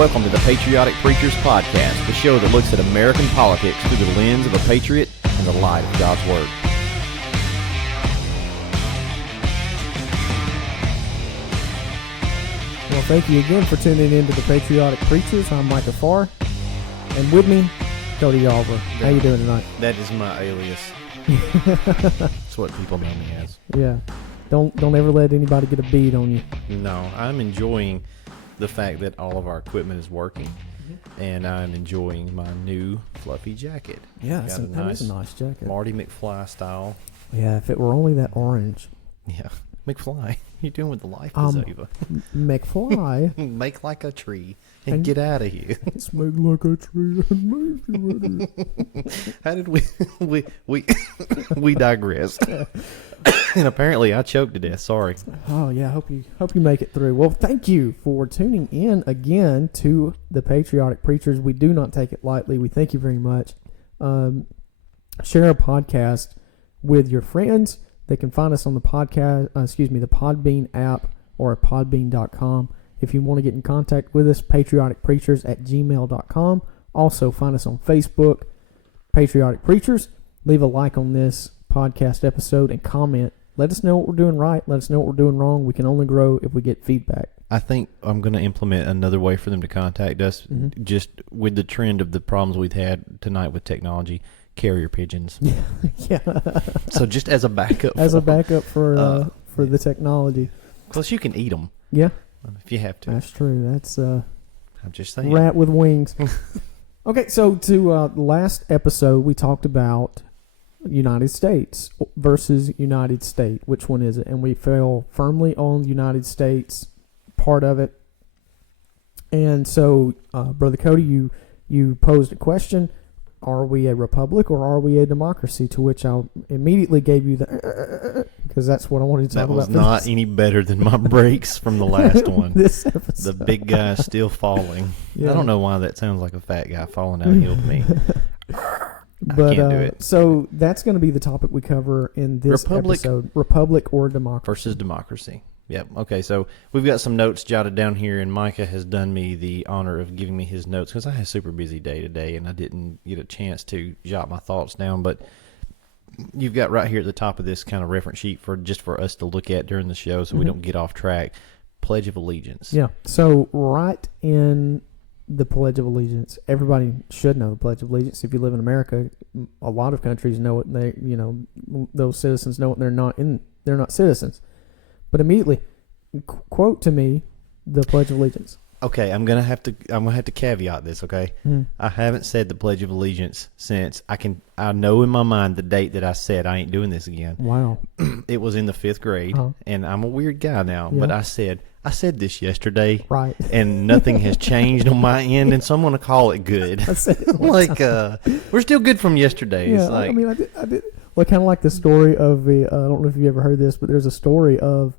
Welcome to the Patriotic Preachers Podcast, the show that looks at American politics through the lens of a patriot and the light of God's Word. Well, thank you again for tuning in to the Patriotic Preachers. I'm Micah Farr, and with me, Cody Oliver. How you doing tonight? That is my alias. That's what people know me as. Yeah. Don't ever let anybody get a bead on you. No, I'm enjoying the fact that all of our equipment is working, and I'm enjoying my new fluffy jacket. Yeah, that is a nice jacket. Marty McFly style. Yeah, if it were only that orange. Yeah, McFly. What are you doing with the life is over? McFly. Make like a tree and get out of here. Smoke like a tree and make you. How did we digressed? And apparently I choked to death. Sorry. Oh yeah, hope you make it through. Well, thank you for tuning in again to the Patriotic Preachers. We do not take it lightly. We thank you very much. Share our podcast with your friends. They can find us on the podcast, the Podbean app or at podbean.com. If you want to get in contact with us, patrioticpreachers@gmail.com. Also, find us on Facebook, Patriotic Preachers. Leave a like on this podcast episode and comment. Let us know what we're doing right. Let us know what we're doing wrong. We can only grow if we get feedback. I think I'm going to implement another way for them to contact us, just with the trend of the problems we've had tonight with technology. Carrier pigeons. Yeah. So just as a backup. For the technology. Plus, you can eat them. Yeah. If you have to. That's true. That's I'm just saying. Rat with wings. Okay, so to last episode, we talked about United States versus United State. Which one is it? And we fell firmly on the United States part of it. And so, Brother Cody, you posed a question. Are we a republic or are we a democracy? To which I immediately gave you the because that's what I wanted to talk about. That was not any better than my breaks from the last one. This episode. The big guy is still falling. Yeah. I don't know why that sounds like a fat guy falling downhill to me. But, I can't do it. So that's going to be the topic we cover in this episode. Republic or democracy. Versus democracy. Yep. Okay, so we've got some notes jotted down here, and Micah has done me the honor of giving me his notes because I had a super busy day today, and I didn't get a chance to jot my thoughts down. But you've got right here at the top of this kind of reference sheet for us to look at during the show so we don't get off track. Pledge of Allegiance. Yeah. So right in the Pledge of Allegiance, everybody should know the Pledge of Allegiance. If you live in America, a lot of countries know it. Those citizens know it. They're not citizens. But immediately, quote to me the Pledge of Allegiance. Okay, I'm gonna have to caveat this. Okay, I haven't said the Pledge of Allegiance since I know in my mind the date that I said I ain't doing this again. Wow. It was in the 5th grade, and I'm a weird guy now. Yeah. But I said this yesterday, right? And nothing has changed on my end, and so I'm gonna call it good. I said it we're still good from yesterday. Yeah, it's like, I did. Well, kind of like the story of the. I don't know if you ever heard this, but there's a story of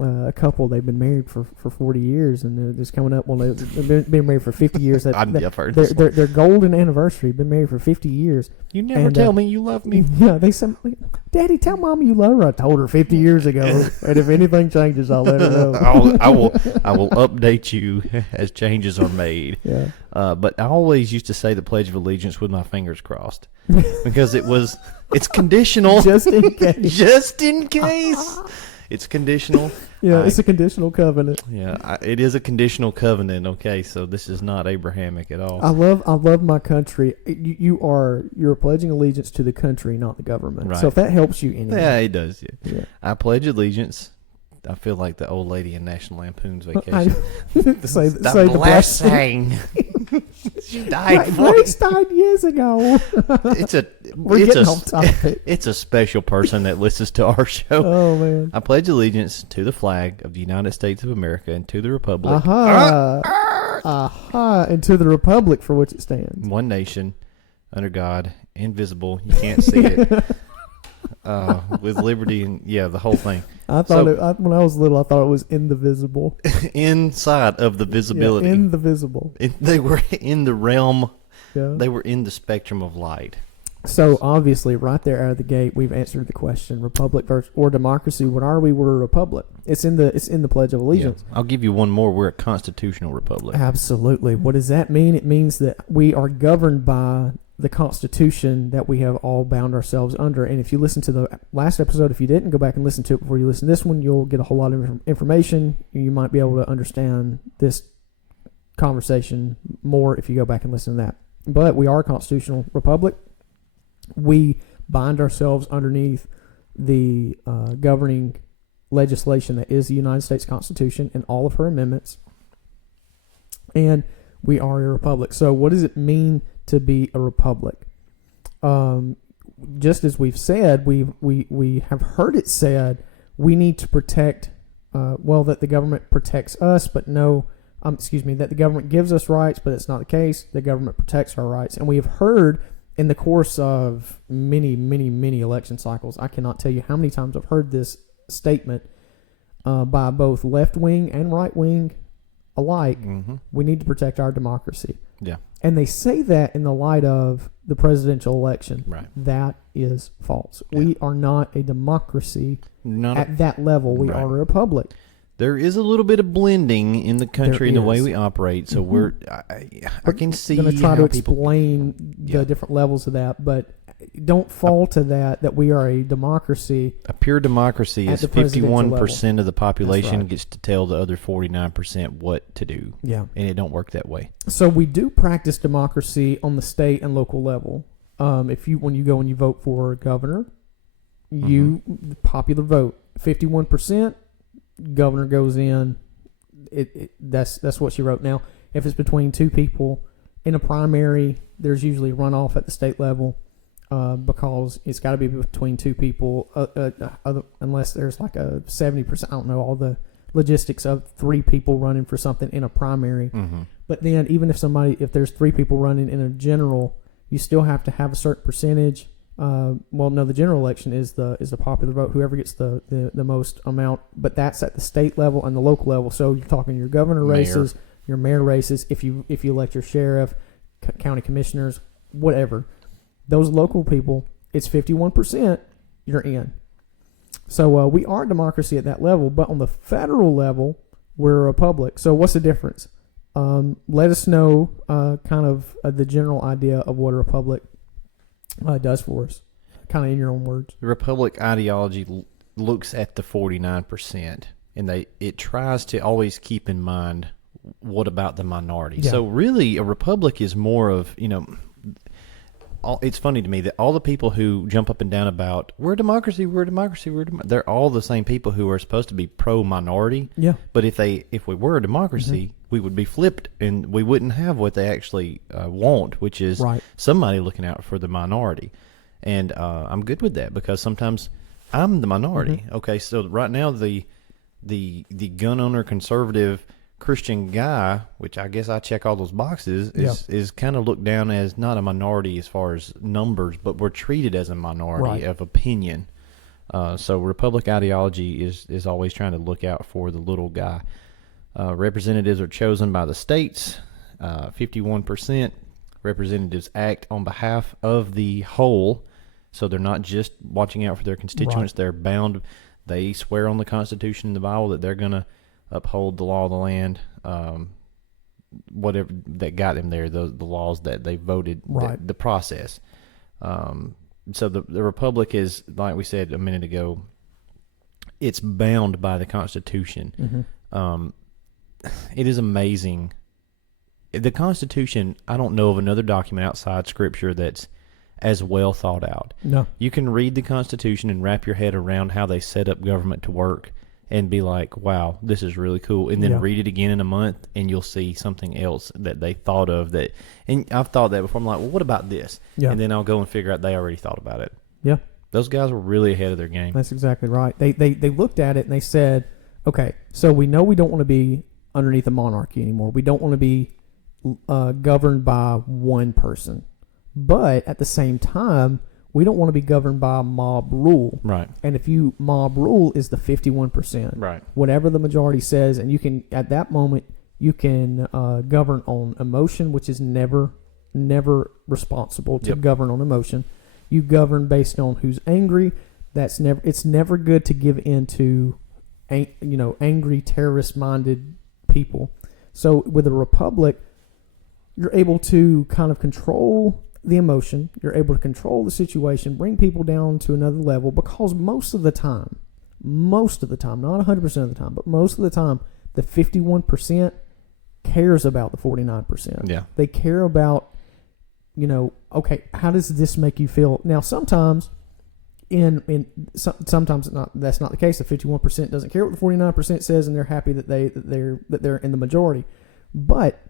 a couple. They've been married for 40 years, and they're just coming up. Well, they've been married for 50 years. I've heard this. Their golden anniversary. Been married for 50 years. You never tell me you love me. Yeah, they said, "Daddy, tell Mama you love her." I told her 50 years ago, and if anything changes, I'll let her know. I will update you as changes are made. Yeah. But I always used to say the Pledge of Allegiance with my fingers crossed because it's conditional. Just in case. Just in case. It's conditional. Yeah, it's a conditional covenant. Yeah, it is a conditional covenant. Okay, so this is not Abrahamic at all. I love my country. You're pledging allegiance to the country, not the government. Right. So if that helps you anyway. Yeah, it does. Yeah. I pledge allegiance. I feel like the old lady in National Lampoon's Vacation. say the blessing. She died. Grace died years ago. We're getting off topic. It's a special person that listens to our show. Oh man! I pledge allegiance to the flag of the United States of America and to the republic. And to the republic for which it stands. One nation, under God, invisible. You can't see it. With liberty and the whole thing. I thought when I was little, I thought it was indivisible. Inside of the visibility. Indivisible. They were in the realm. Yeah. They were in the spectrum of light. So obviously, right there out of the gate, we've answered the question: republic versus or democracy. What are we? We're a republic. It's in the Pledge of Allegiance. Yeah. I'll give you one more. We're a constitutional republic. Absolutely. What does that mean? It means that we are governed by the Constitution that we have all bound ourselves under. And if you listen to the last episode, if you didn't, go back and listen to it before you listen to this one. You'll get a whole lot of information. You might be able to understand this conversation more if you go back and listen to that. But we are a constitutional republic. We bind ourselves underneath the governing legislation that is the United States Constitution and all of her amendments. And we are a republic. So what does it mean to be a republic? Just as we've said, we have heard it said, we need to protect, that the government protects us, but that the government gives us rights, but it's not the case. The government protects our rights. And we have heard in the course of many, many, many election cycles, I cannot tell you how many times I've heard this statement by both left wing and right wing alike. Mm-hmm. We need to protect our democracy. Yeah. And they say that in the light of the presidential election. Right. That is false. Yeah. We are not a democracy at that level. We right. are a republic. There is a little bit of blending in the country and the way we operate, so mm-hmm. I can see. I'm going to try how to people, explain the different levels of that, but don't fall to that we are a democracy. A pure democracy is 51% of the population right. gets to tell the other 49% what to do. Yeah, and it don't work that way. So we do practice democracy on the state and local level. When you go and you vote for governor, popular vote, 51%. Governor goes in. That's what she wrote. Now, if it's between two people in a primary, there's usually a runoff at the state level because it's got to be between two people, unless there's like a 70%. I don't know all the logistics of three people running for something in a primary. Mm-hmm. But then, even if there's three people running in a general, you still have to have a certain percentage. The general election is the popular vote. Whoever gets the most amount, but that's at the state level and the local level. So you're talking your governor races, your mayor races. If you elect your sheriff, county commissioners, whatever, those local people, it's 51%. You're in. So we are a democracy at that level, but on the federal level, we're a republic. So what's the difference? Let us know kind of the general idea of what a republic does for us, kind of in your own words. The republic ideology looks at the 49%, and it tries to always keep in mind what about the minority. Yeah. So really, a republic is more of, it's funny to me that all the people who jump up and down about we're a democracy, they're all the same people who are supposed to be pro-minority. Yeah. But if we were a democracy, we would be flipped, and we wouldn't have what they actually want, which is somebody looking out for the minority. And I'm good with that because sometimes I'm the minority. Mm-hmm. Okay, so right now the gun owner, conservative, Christian guy, which I guess I check all those boxes, is kind of looked down as not a minority as far as numbers, but we're treated as a minority of opinion. So Republic ideology is always trying to look out for the little guy. Representatives are chosen by the states, 51%. Representatives act on behalf of the whole, so they're not just watching out for their constituents. They're bound. They swear on the Constitution and the Bible that they're going to uphold the law of the land, whatever that got them there, the laws that they voted, the process. So the republic is, like we said a minute ago, it's bound by the Constitution. Mm-hmm. It is amazing. The Constitution, I don't know of another document outside Scripture that's as well thought out. No. You can read the Constitution and wrap your head around how they set up government to work and be like, wow, this is really cool. And then read it again in a month and you'll see something else that they thought of that. And I've thought that before. I'm like, well, what about this? Yeah. And then I'll go and figure out they already thought about it. Yeah. Those guys were really ahead of their game. That's exactly right. They looked at it and they said, okay, so we know we don't want to be underneath a monarchy anymore. We don't want to be governed by one person. But at the same time, we don't want to be governed by mob rule. Right. And if mob rule is the 51%. Right. Whatever the majority says, and you can, at that moment, you can govern on emotion, which is never responsible to govern on emotion. You govern based on who's angry. It's never good to give in to, angry terrorist-minded people. So with a republic, you're able to kind of control the emotion. You're able to control the situation, bring people down to another level, because most of the time, not 100% of the time, but most of the time, the 51% cares about the 49%. Yeah. They care about, okay, how does this make you feel? Now, sometimes sometimes that's not the case. The 51% doesn't care what the 49% says, and they're happy that they're in the majority. But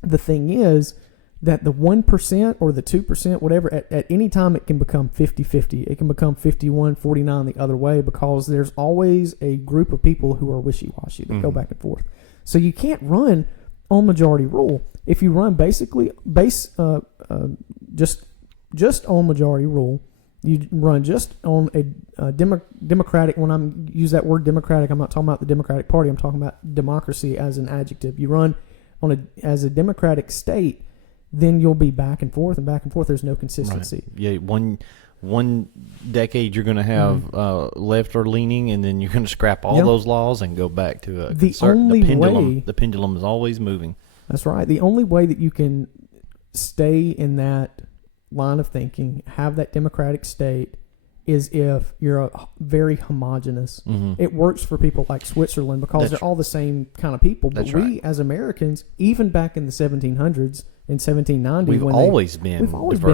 the thing is that the 1% or the 2%, whatever, at any time it can become 50-50. It can become 51-49 the other way, because there's always a group of people who are wishy-washy that go back and forth. So you can't run on majority rule. If you run just on majority rule, you run just on a democratic. When I use that word democratic, I'm not talking about the Democratic Party. I'm talking about democracy as an adjective. You run as a democratic state, then you'll be back and forth and back and forth. There's no consistency. Right. Yeah, one decade you're going to have left or leaning, and then you're going to scrap all those laws and go back to the pendulum. The pendulum is always moving. That's right. The only way that you can stay in that line of thinking, have that democratic state, is if you're very homogenous. It works for people like Switzerland because they're all the same kind of people. But we as Americans, even back in the 1700s, in 1790, we've always been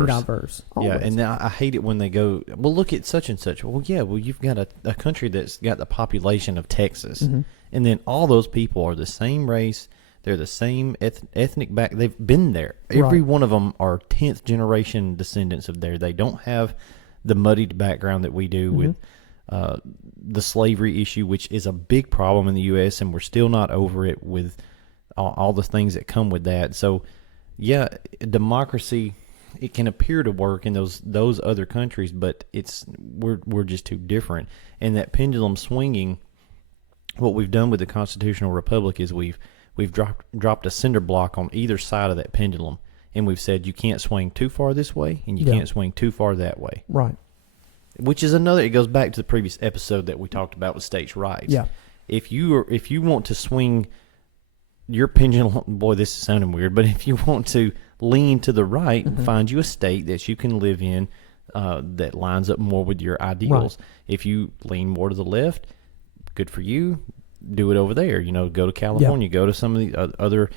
diverse. Always. Yeah, and I hate it when they go, well, look at such and such. Well, yeah, you've got a country that's got the population of Texas, and then all those people are the same race. They're the same ethnic back. They've been there. Every one of them are 10th generation descendants of there. They don't have the muddied background that we do with the slavery issue, which is a big problem in the U.S., and we're still not over it with all the things that come with that. So, yeah, democracy, it can appear to work in those other countries, but we're just too different. And that pendulum swinging, what we've done with the constitutional republic is we've dropped a cinder block on either side of that pendulum, and we've said you can't swing too far this way and you can't swing too far that way. Right. Which is it goes back to the previous episode that we talked about with states' rights. Yeah. If you want to swing your pendulum, boy, this is sounding weird, but if you want to lean to the right, find you a state that you can live in that lines up more with your ideals. Right. If you lean more to the left, good for you. Do it over there. Go to California. Go to some of the other.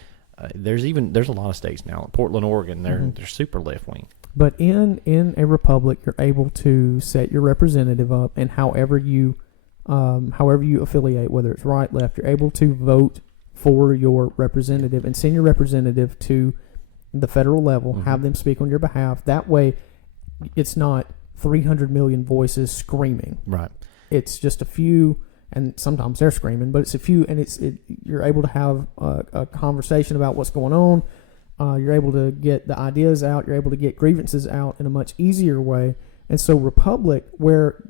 There's a lot of states now. Portland, Oregon. They're super left wing. But in a republic, you're able to set your representative up, and however you affiliate, whether it's right, left, you're able to vote for your representative and send your representative to the federal level. Have them speak on your behalf. That way, it's not 300 million voices screaming. Right. It's just a few. And sometimes they're screaming, but it's a few, and you're able to have a conversation about what's going on. You're able to get the ideas out. You're able to get grievances out in a much easier way. And so republic, where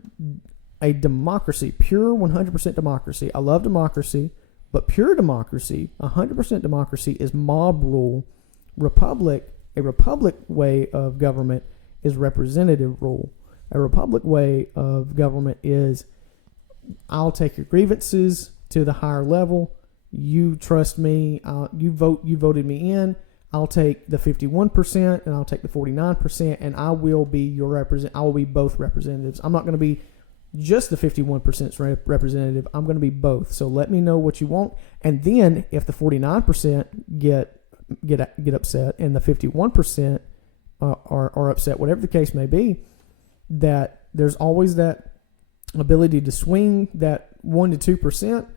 a democracy, pure 100% democracy, I love democracy, but pure democracy, 100% democracy is mob rule. A republic way of government is representative rule. A republic way of government is, I'll take your grievances to the higher level. You trust me. You voted me in. I'll take the 51% and I'll take the 49%, and I will be your I will be both representatives. I'm not going to be just the 51% representative. I'm going to be both. So let me know what you want. And then if the 49% get upset and the 51% are upset, whatever the case may be, that there's always that ability to swing that 1% to 2%,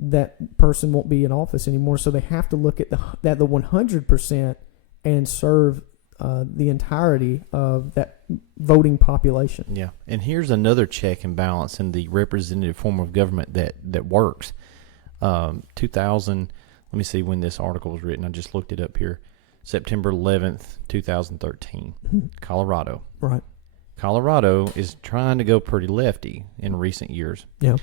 that person won't be in office anymore. So they have to look at the 100% and serve the entirety of that voting population. Yeah, and here's another check and balance in the representative form of government that works. 2000. Let me see when this article was written. I just looked it up here. September 11th, 2013. Colorado. Right. Colorado is trying to go pretty lefty in recent years. Yeah.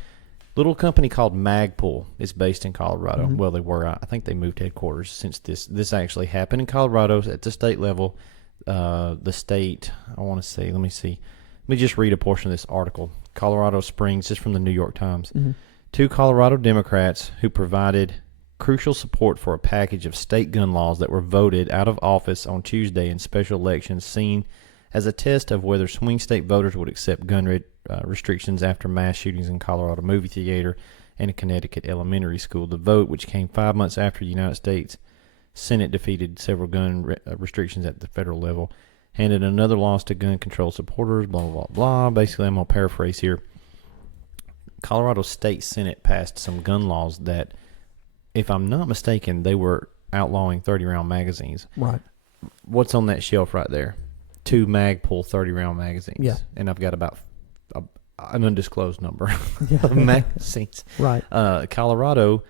Little company called Magpul is based in Colorado. Well, they were. I think they moved headquarters since this actually happened in Colorado at the state level. the state, I want to say, let me see. Let me just read a portion of this article. Colorado Springs, just from the New York Times. Mm-hmm. 2 Colorado Democrats who provided crucial support for a package of state gun laws that were voted out of office on Tuesday in special elections seen as a test of whether swing state voters would accept gun restrictions after mass shootings in Colorado movie theater and a Connecticut elementary school. The vote, which came 5 months after the United States Senate defeated several gun restrictions at the federal level, handed another loss to gun control supporters, blah, blah, blah, blah. Basically, I'm going to paraphrase here. Colorado State Senate passed some gun laws that, if I'm not mistaken, they were outlawing 30-round magazines. Right. What's on that shelf right there? 2 Magpul 30-round magazines. Yeah. And I've got about an undisclosed number Yeah. of magazines. Right. Colorado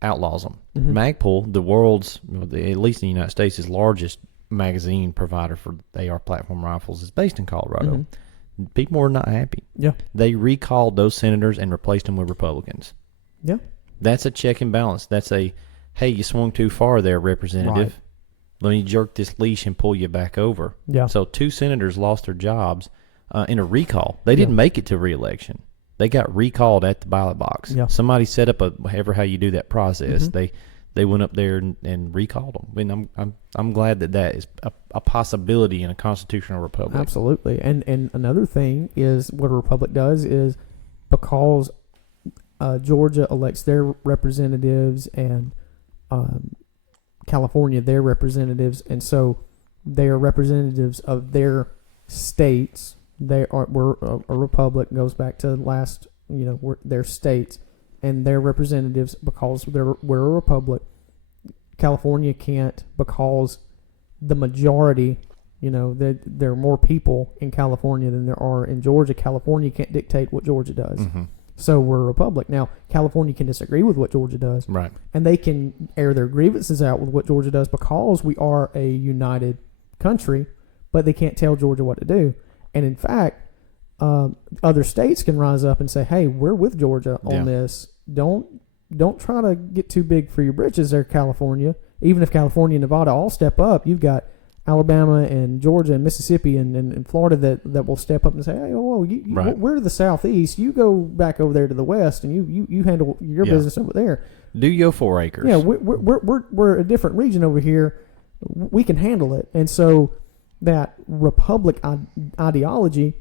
outlaws them. Mm-hmm. Magpul, the world's, at least in the United States, is largest magazine provider for AR platform rifles, is based in Colorado. Mm-hmm. People were not happy. Yeah. They recalled those senators and replaced them with Republicans. Yeah. That's a check and balance. That's a, hey, you swung too far there, Representative. Right. Let me jerk this leash and pull you back over. Yeah. So 2 senators lost their jobs in a recall. They didn't make it to re-election. They got recalled at the ballot box. Yeah. Somebody set up however how you do that process. Mm-hmm. They went up there and recalled them. And I'm glad that is a possibility in a constitutional republic. Absolutely. And another thing is what a republic does is, because Georgia elects their representatives and California their representatives, and so they are representatives of their states. We're a republic, goes back to last, their states and their representatives, because we're a republic. California can't, because the majority, there are more people in California than there are in Georgia. California can't dictate what Georgia does. Mm-hmm. So we're a republic. Now, California can disagree with what Georgia does. Right. And they can air their grievances out with what Georgia does, because we are a united country, but they can't tell Georgia what to do. And in fact, other states can rise up and say, hey, we're with Georgia on this. Don't try to get too big for your britches there, California. Even if California and Nevada all step up, you've got Alabama and Georgia and Mississippi and Florida that will step up and say, hey, right. We're to the southeast. You go back over there to the west, and you handle your business over there. Do your 4 acres. Yeah, we're a different region over here. We can handle it. And so that republic ideology,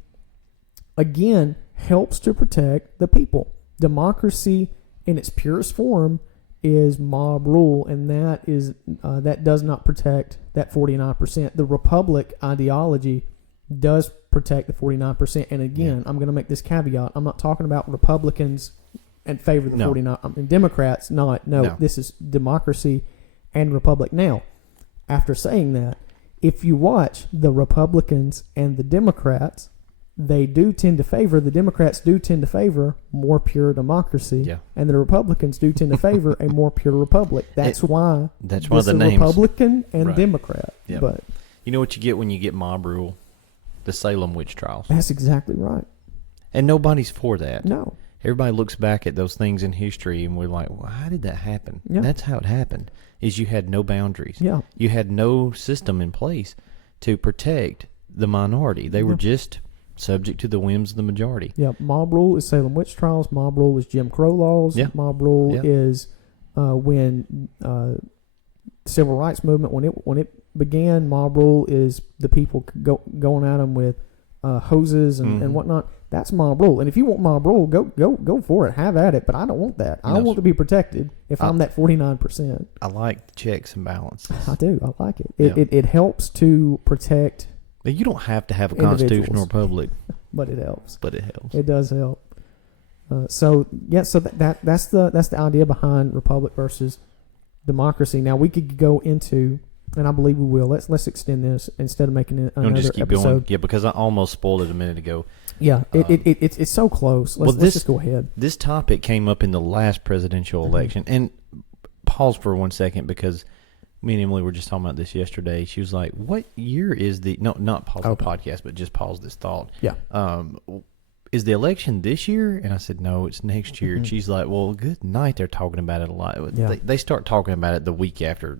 again, helps to protect the people. Democracy in its purest form is mob rule, and that does not protect that 49%. The republic ideology does protect the 49%. And again, I'm going to make this caveat. I'm not talking about Republicans and favor the 49, and Democrats not. No, this is democracy and republic. Now, after saying that, if you watch the Republicans and the Democrats, the Democrats do tend to favor more pure democracy, and the Republicans do tend to favor a more pure republic. That's why the names Republican and right. Democrat. Yep. But you know what you get when you get mob rule? The Salem witch trials. That's exactly right. And nobody's for that. No. Everybody looks back at those things in history, and we're like, well, how did that happen? Yeah. That's how it happened, is you had no boundaries. Yeah. You had no system in place to protect the minority. They were just subject to the whims of the majority. Yeah, mob rule is Salem witch trials. Mob rule is Jim Crow laws. Yeah. Mob rule is when civil rights movement, when it began. Mob rule is the people going at them with hoses and whatnot. That's mob rule. And if you want mob rule, go for it. Have at it. But I don't want that. I want to be protected if I'm that 49%. I like the checks and balances. I do. I like it. It helps to protect. You don't have to have a constitutional republic, but it helps. It does help. So that's the idea behind republic versus democracy. Now we could go into, and I believe we will. Let's extend this instead of making it another just keep episode. Going. Yeah, because I almost spoiled it a minute ago. Yeah, it's so close. Let's just go ahead. This topic came up in the last presidential election, and pause for 1 second, because me and Emily were just talking about this yesterday. She was like, "What year is the not pause the podcast, but just pause this thought? Yeah, is the election this year?" And I said, "No, it's next year." And she's like, "Well, good night. They're talking about it a lot. Yeah. They start talking about it the week after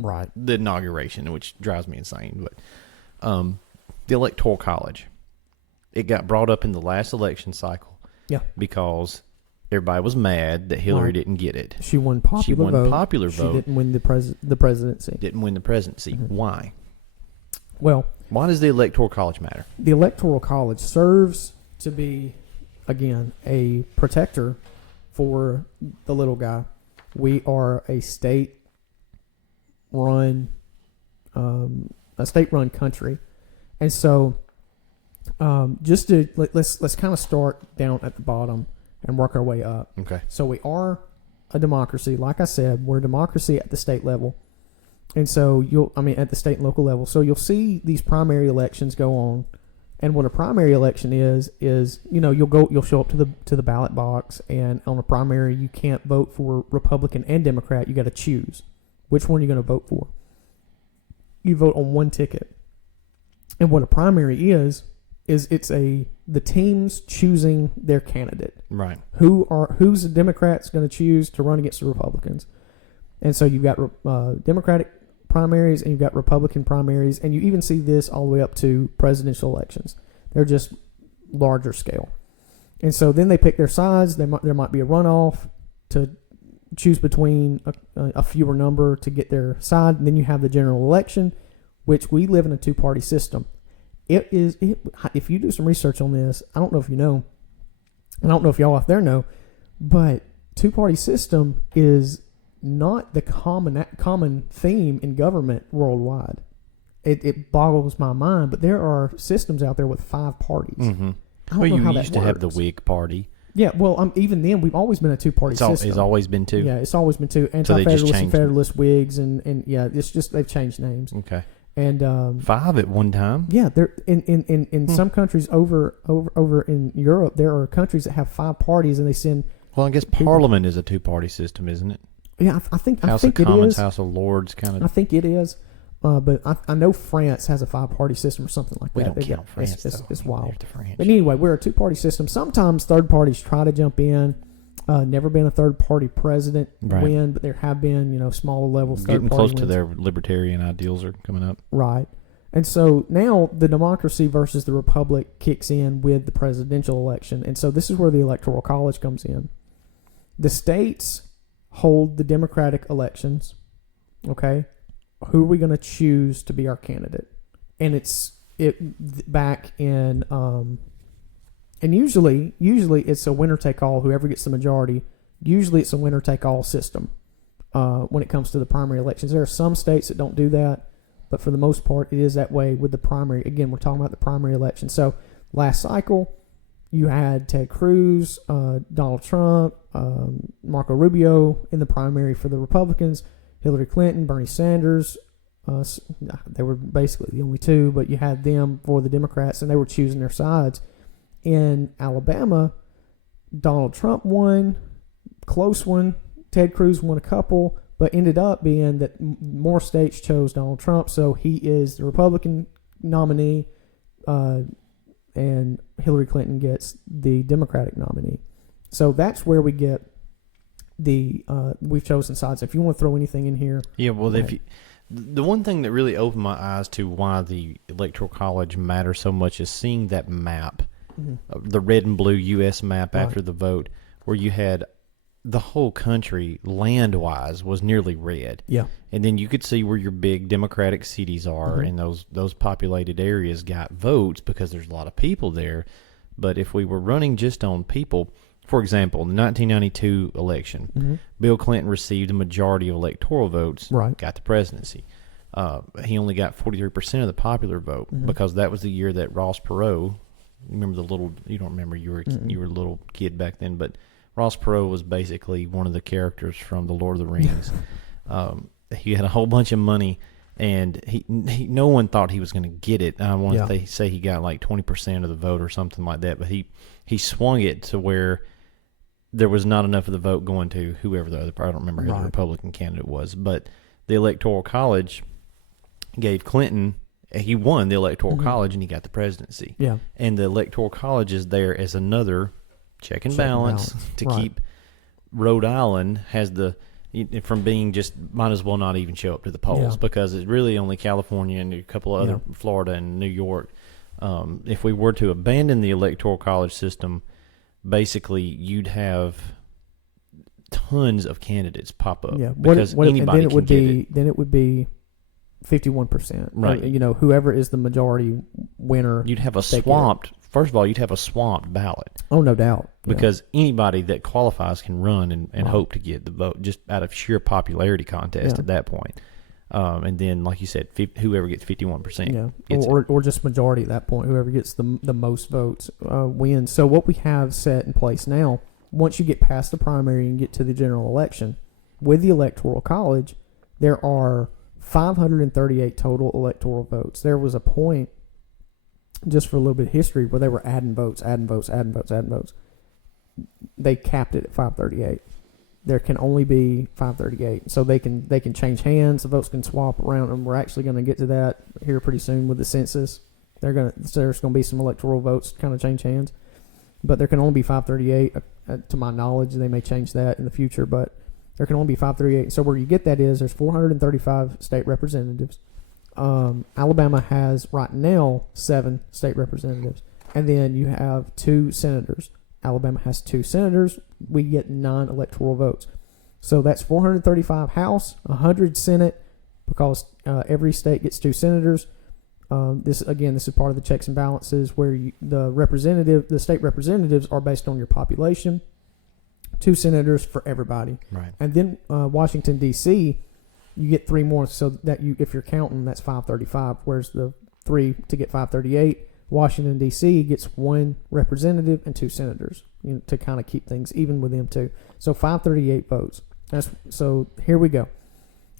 right the inauguration, which drives me insane." The Electoral College. It got brought up in the last election cycle. Yeah. Because everybody was mad that Hillary Right. didn't get it. She won popular vote. She didn't win the presidency. Didn't win the presidency. Mm-hmm. Why? Well, why does the Electoral College matter? The Electoral College serves to be, again, a protector for the little guy. We are a state-run country, and so just to let's kind of start down at the bottom and work our way up. Okay. So we are a democracy. Like I said, we're a democracy at the state level. And so at the state and local level. So you'll see these primary elections go on. And what a primary election is you'll show up to the ballot box, and on a primary you can't vote for Republican and Democrat. You got to choose which one you're going to vote for. You vote on one ticket. And what a primary is the teams choosing their candidate. Right. Who's the Democrats going to choose to run against the Republicans? And so you've got Democratic primaries and you've got Republican primaries, and you even see this all the way up to presidential elections. They're just larger scale. And so then they pick their sides. There might be a runoff to choose between a fewer number to get their side. And then you have the general election, which we live in a two-party system. If you do some research on this, I don't know if you know, and I don't know if y'all out there know, but two-party system is not the common theme in government worldwide. It boggles my mind, but there are systems out there with 5 parties. Mm-hmm. I don't know how that used to have the Whig Party. Yeah, well, even then, we've always been a two-party system. It's always been two. Yeah, it's always been two. Anti-federalists and Federalist Whigs, and yeah, it's just they've changed names. Okay. And 5 at one time. Yeah, there in some countries over in Europe, there are countries that have 5 parties, and they send. Well, I guess Parliament is a two-party system, isn't it? Yeah, I think House of of Commons, it is. House of Lords, kind of. I think it is, but I know France has a 5-party system or something like that. We don't count France. It's wild. But But anyway, we're a 2-party system. Sometimes third parties try to jump in. Never been a third-party president win, but there have been smaller levels. Getting close to their libertarian ideals are coming up. Right. And so now the democracy versus the republic kicks in with the presidential election. And so this is where the Electoral College comes in. The states hold the democratic elections. Okay? Who are we going to choose to be our candidate? And it's back in and usually it's a winner take all. Whoever gets the majority. Usually it's a winner take all system when it comes to the primary elections. There are some states that don't do that. But for the most part, it is that way with the primary. Again, we're talking about the primary election. So last cycle, you had Ted Cruz, Donald Trump, Marco Rubio in the primary for the Republicans, Hillary Clinton, Bernie Sanders. They were basically the only two, but you had them for the Democrats, and they were choosing their sides. In Alabama, Donald Trump won, close one. Ted Cruz won a couple. But ended up being that more states chose Donald Trump, so he is the Republican nominee, and Hillary Clinton gets the Democratic nominee. So that's where we get we've chosen sides. If you want to throw anything in here, yeah. Well, the one thing that really opened my eyes to why the Electoral College matters so much is seeing that map, the red and blue U.S. map after the vote, where you had. The whole country, land-wise, was nearly red. Yeah. And then you could see where your big Democratic cities are, and those populated areas got votes because there's a lot of people there. But if we were running just on people, for example, in the 1992 election, Bill Clinton received a majority of electoral votes, got the presidency. He only got 43% of the popular vote because that was the year that Ross Perot, you don't remember, you were a little kid back then, but Ross Perot was basically one of the characters from The Lord of the Rings. He had a whole bunch of money, and no one thought he was going to get it. I want to say he got like 20% of the vote or something like that, but he swung it to where there was not enough of the vote going to whoever the other. I don't remember who the Republican candidate was, but the Electoral College gave Clinton. He won the Electoral College, and he got the presidency. Yeah, and the Electoral College is there as another check and balance to keep. Rhode Island has the from being just might as well not even show up to the polls because it's really only California and a couple of other Florida and New York. If we were to abandon the electoral college system, basically you'd have tons of candidates pop up because anybody can get it. Then it would be 51%. Right. Whoever is the majority winner. You'd have a swamped. First of all, you'd have a swamped ballot. Oh, no doubt. Because anybody that qualifies can run and hope to get the vote just out of sheer popularity contest at that point. And then, like you said, whoever gets 51%. Yeah, or just majority at that point. Whoever gets the most votes wins. So what we have set in place now, once you get past the primary and get to the general election, with the Electoral College, there are 538 total electoral votes. There was a point, just for a little bit of history, where they were adding votes. They capped it at 538. There can only be 538, so they can change hands. The votes can swap around, and we're actually going to get to that here pretty soon with the census. There's going to be some electoral votes kind of change hands, but there can only be 538. To my knowledge, they may change that in the future, but there can only be 538. So where you get that is there's 435 state representatives. Alabama has right now 7 state representatives, and then you have 2 senators. Alabama has 2 senators. We get 9 electoral votes. So that's 435 House, 100 Senate, because every state gets 2 senators. This is part of the checks and balances where the state representatives are based on your population. 2 senators for everybody. Right. And then Washington, D.C., you get 3 more. So that if you're counting, that's 535. Whereas the 3 to get 538. Washington, D.C. gets 1 representative and 2 senators, to kind of keep things even with them too. So 538 votes. So here we go.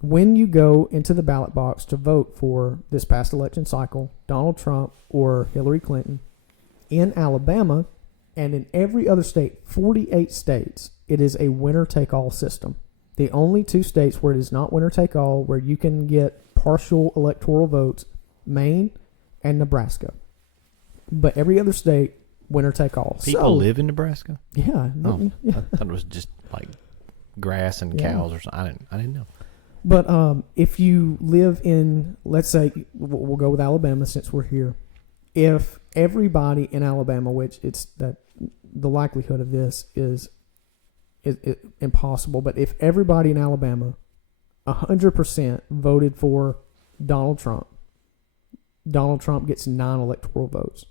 When you go into the ballot box to vote for this past election cycle, Donald Trump or Hillary Clinton, in Alabama and in every other state, 48 states, it is a winner-take-all system. The only 2 states where it is not winner-take-all, where you can get partial electoral votes, Maine and Nebraska. But every other state, winner take all. People live in Nebraska? Yeah. I thought it was just like grass and cows or something. I didn't know. But if you live in, let's say, we'll go with Alabama since we're here. If everybody in Alabama, which the likelihood of this is impossible, but if everybody in Alabama 100% voted for Donald Trump gets 9 electoral votes.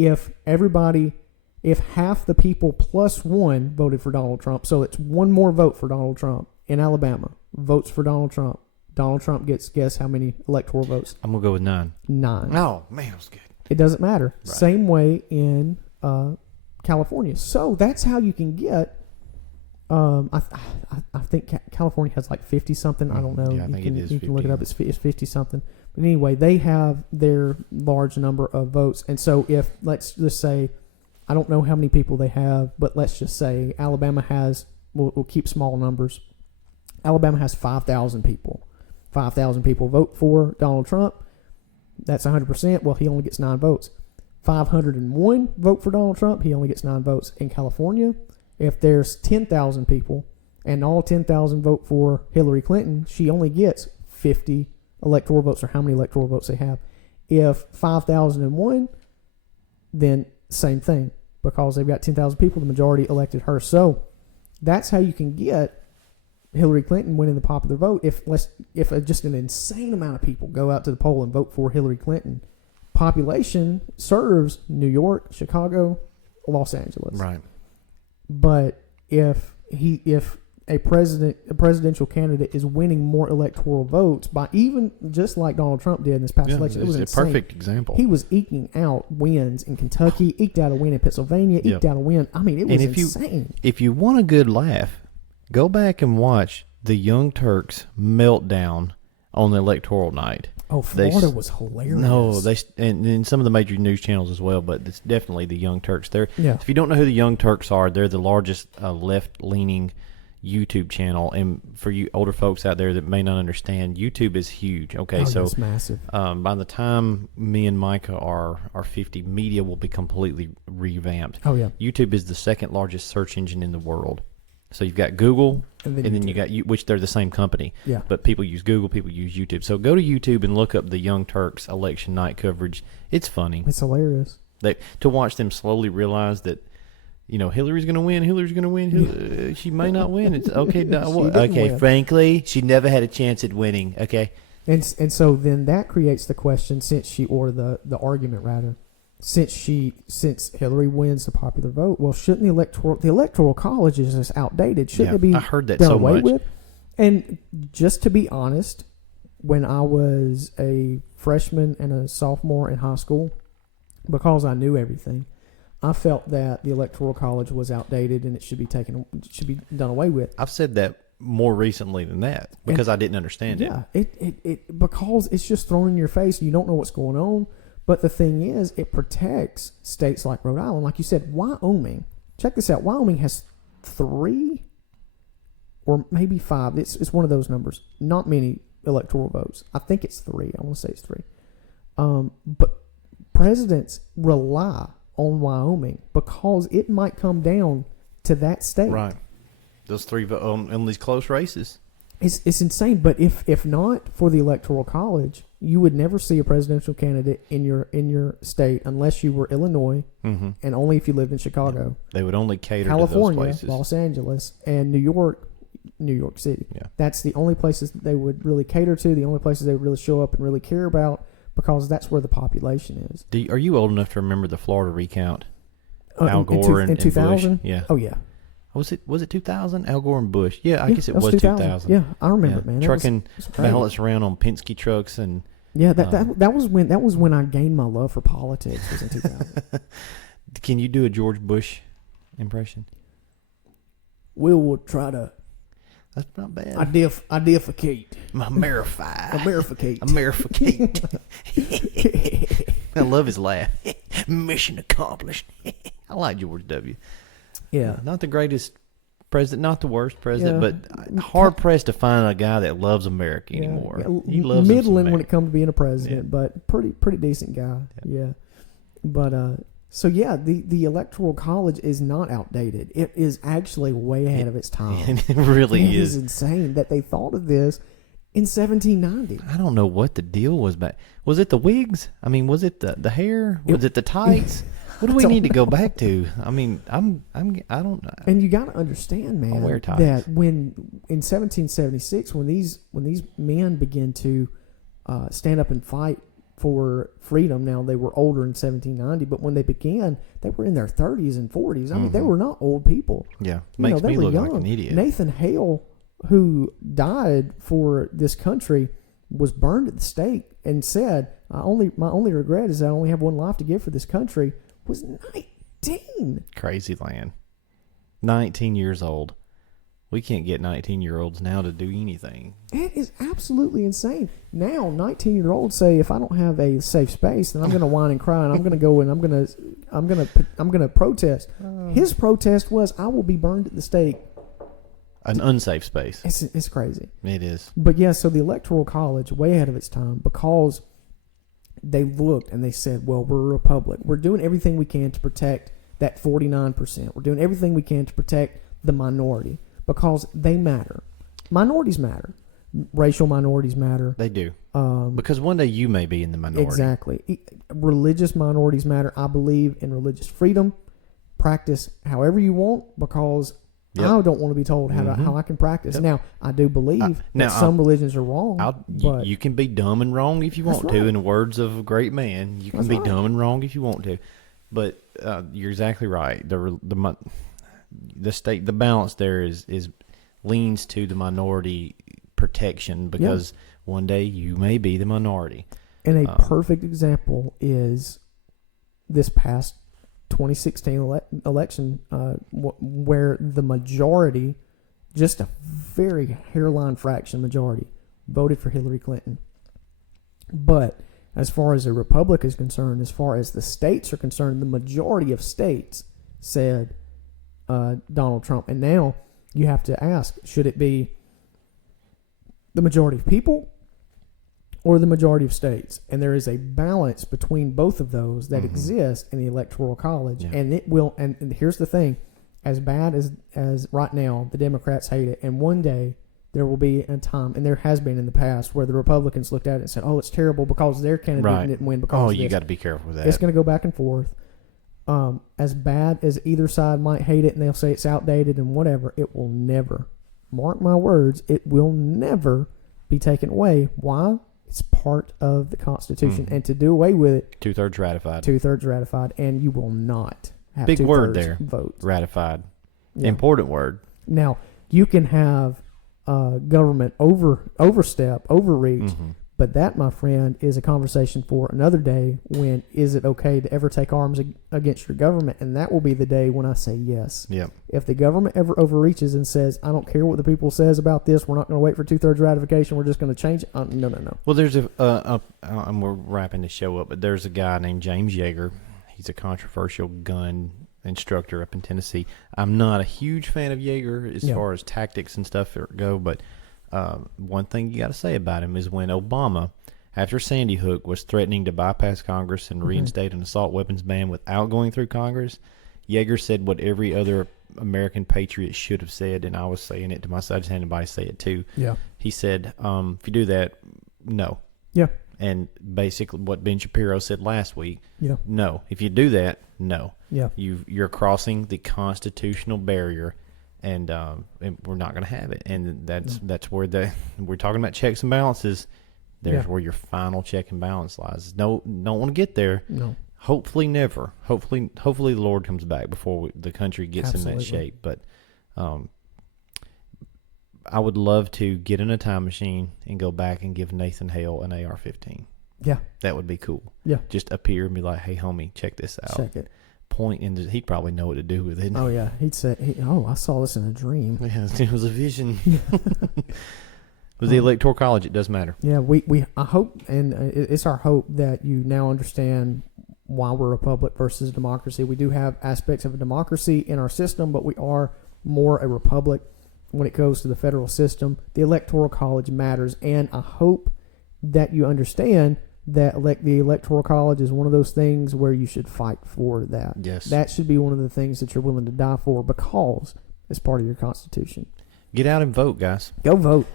If half the people plus 1 voted for Donald Trump, so it's 1 more vote for Donald Trump in Alabama, votes for Donald Trump gets, guess how many electoral votes? I'm going to go with 9. 9. Oh, man, that was good. It doesn't matter. Right. Same way in California. So that's how you can get, I think California has like 50-something. I don't know. Yeah, I think it is 50. You can look it up. It's 50-something. But anyway, they have their large number of votes. And so if, let's just say, I don't know how many people they have, but let's just say Alabama has, we'll keep small numbers. Alabama has 5,000 people. 5,000 people vote for Donald Trump. That's 100%. Well, he only gets 9 votes. 501 vote for Donald Trump. He only gets 9 votes. In California, if there's 10,000 people and all 10,000 vote for Hillary Clinton, she only gets 50 electoral votes, or how many electoral votes they have. If 5,001, then same thing, because they've got 10,000 people, the majority elected her. So that's how you can get Hillary Clinton winning the popular vote. If just an insane amount of people go out to the poll and vote for Hillary Clinton, population serves New York, Chicago, Los Angeles. Right. But if a presidential candidate is winning more electoral votes by even just like Donald Trump did in this past election, it was insane. A perfect example. He was eking out wins in Kentucky, eked out a win in Pennsylvania, eked out a win. I mean, it was insane. If you want a good laugh, go back and watch the Young Turks meltdown on the electoral night. Oh, Florida was hilarious. No, and some of the major news channels as well, but it's definitely the Young Turks. If you don't know who the Young Turks are, they're the largest left-leaning YouTube channel. And for you older folks out there that may not understand, YouTube is huge. Okay, so it's massive. By the time me and Micah are 50, media will be completely revamped. Oh yeah, YouTube is the second largest search engine in the world. So you've got Google, and and then YouTube. you got which they're the same company. Yeah. But people use Google, people use YouTube. So go to YouTube and look up the Young Turks election night coverage. It's funny. It's hilarious. To watch them slowly realize that, Hillary's going to win. Hillary's going to win. She may not win. It's okay. Okay. Win. Frankly, she never had a chance at winning. Okay. And so then that creates the question, the argument rather, since Hillary wins the popular vote, well, shouldn't the electoral college is just outdated? Shouldn't it be I heard that done so away much. with? And just to be honest, when I was a freshman and a sophomore in high school, because I knew everything, I felt that the electoral college was outdated and it should be done away with. I've said that more recently than that because I didn't understand it. Yeah, it because it's just thrown in your face. You don't know what's going on. But the thing is, it protects states like Rhode Island. Like you said, Wyoming. Check this out. Wyoming has 3 or maybe 5. It's one of those numbers. Not many electoral votes. I think it's 3. I want to say it's 3. But presidents rely on Wyoming because it might come down to that state. Right. Those 3 in these close races. It's insane. But if not for the electoral college, you would never see a presidential candidate in your state unless you were Illinois, mm-hmm. and only if you lived in Chicago. They would only cater California, to those places. Los Angeles, and New York City. Yeah. That's the only places that they would really cater to, the only places they would really show up and really care about, because that's where the population is. Are you old enough to remember the Florida recount? Al Gore in 2000? Bush? Yeah. Oh, yeah. Was it 2000? Al Gore and Bush. Yeah, I guess it was 2000. Yeah, I remember it, man. Trucking ballots around on Penske trucks and... Yeah, that was when I gained my love for politics, was in 2000. Can you do a George Bush impression? We'll try to... That's not bad. Identificate. Amerificate. I love his laugh. Mission accomplished. I like George W. Yeah. Not the greatest president, not the worst president, but hard pressed to find a guy that loves America anymore. Yeah. He loves middling when it comes to being a president, but pretty decent guy. Yeah. But the electoral college is not outdated. It is actually way ahead of its time. It really It is insane that they thought of this in 1790. I don't know what the deal was back. Was it the wigs? I mean, was it the hair? Was it the tights? What do we need to go back to? I mean, I don't know. And you got to understand, man, that when in 1776, when these men began to stand up and fight for freedom, now they were older in 1790, but when they began, they were in their 30s and 40s. I mean, they were not old people. Yeah, makes me look like an idiot. Nathan Hale, who died for this country, was burned at the stake and said, my only regret is that I only have one life to give for this country. Was 19. Crazy land. 19 years old. We can't get 19-year-olds now to do anything. It is absolutely insane. Now, 19-year-olds say, if I don't have a safe space, then I'm going to whine and cry, and I'm going to go and I'm going to protest. His protest was, I will be burned at the stake. An unsafe space. It's crazy. It is. But yeah, so the Electoral College, way ahead of its time, because they looked and they said, well, we're a republic. We're doing everything we can to protect that 49%. We're doing everything we can to protect the minority because they matter. Minorities matter. Racial minorities matter. They do. Because one day you may be in the minority. Exactly. Religious minorities matter. I believe in religious freedom. Practice however you want because I don't want to be told how I can practice. Yep. Now, I do believe that some religions are wrong. But you can be dumb and wrong if you want to. In the words of a great man, you can be dumb and wrong if you want to. But you're exactly right. The balance there is leans to the minority protection because one day you may be the minority. And a perfect example is this past 2016 election where the majority, just a very hairline fraction majority, voted for Hillary Clinton. But as far as the Republic is concerned, as far as the states are concerned, the majority of states said Donald Trump. And now you have to ask, should it be the majority of people or the majority of states? And there is a balance between both of those that exist in the Electoral College. And it will, and here's the thing, as bad as right now, the Democrats hate it, and one day there will be a time, and there has been in the past, where the Republicans looked at it and said, "Oh, it's terrible because their candidate didn't win because Oh, of you this." got to be careful with that. It's going to go back and forth. As bad as either side might hate it, and they'll say it's outdated and whatever, it will never, mark my words, it will never be taken away. Why? It's part of the Constitution, and to do away with it, 2/3 ratified. 2/3 ratified, and you will not have Big word 2/3 there. vote. Ratified. Yeah. Important word. Now you can have government overstep, overreach, but that, my friend, is a conversation for another day. When is it okay to ever take arms against your government? And that will be the day when I say yes. Yep. If the government ever overreaches and says, "I don't care what the people says about this, we're not going to wait for 2/3 ratification, we're just going to change it," no. Well, there's and we're wrapping the show up, but there's a guy named James Yeager. He's a controversial gun instructor up in Tennessee. I'm not a huge fan of Yeager as far as tactics and stuff go, but one thing you got to say about him is when Obama, after Sandy Hook, was threatening to bypass Congress and reinstate an assault weapons ban without going through Congress, Yeager said what every other American patriot should have said, and I was saying it to myself. I just had anybody say it too. Yeah. He said, if you do that, no. Yeah. And basically what Ben Shapiro said last week, Yeah. no. If you do that, no. Yeah. You're crossing the constitutional barrier, and we're not going to have it. And that's where we're talking about checks and balances. There's where your final check and balance lies. No, don't want to get there. No. Hopefully never. Hopefully the Lord comes back before the country gets in that shape. But I would love to get in a time machine and go back and give Nathan Hale an AR-15. Yeah. That would be cool. Yeah. Just appear and be like, "Hey, homie, check this out." Check it. Point in. He'd probably know what to do with it. Oh, yeah. He'd say, I saw this in a dream. Yeah, it was a vision. With the Electoral College, it does matter. Yeah, I hope, and it's our hope that you now understand why we're a republic versus a democracy. We do have aspects of a democracy in our system, but we are more a republic when it goes to the federal system. The Electoral College matters, and I hope that you understand that the Electoral College is one of those things where you should fight for that. Yes. That should be one of the things that you're willing to die for because it's part of your Constitution. Get out and vote, guys. Go vote.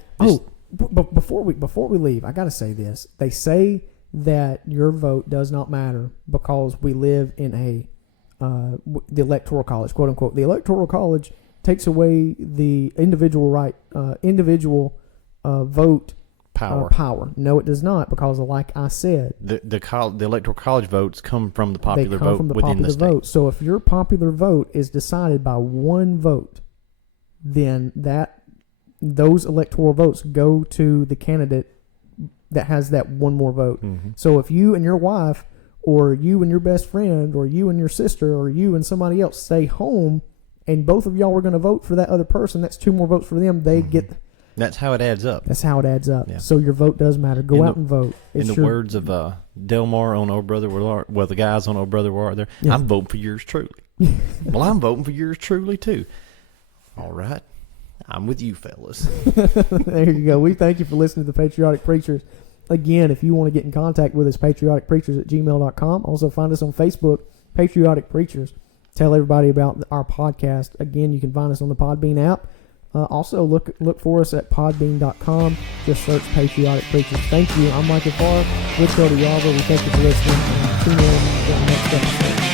But before we leave, I got to say this. They say that your vote does not matter because we live in the Electoral College, quote unquote. The Electoral College takes away the individual right, vote power. No, it does not, because like I said, the Electoral College votes come from the popular vote within the state. Vote. So if your popular vote is decided by one vote, then those electoral votes go to the candidate that has that one more vote. Mm-hmm. So if you and your wife, or you and your best friend, or you and your sister, or you and somebody else stay home, and both of y'all were going to vote for that other person, that's two more votes for them. They get. That's how it adds up. That's how it adds up. Yeah. So your vote does matter. Go out and vote. In the words of Delmar on Oh Brother Where Art, the guys on Oh Brother Where Art there, I'm voting for yours truly. Well, I'm voting for yours truly too. All right. I'm with you, fellas. There you go. We thank you for listening to the Patriotic Preachers. Again, if you want to get in contact with us, patrioticpreachers@gmail.com. Also find us on Facebook, Patriotic Preachers. Tell everybody about our podcast. Again, you can find us on the Podbean app. Also, look for us at podbean.com. Just search Patriotic Preachers. Thank you. I'm Michael Farr with Cody Yarber. We thank you for listening. And tune in for the next episode.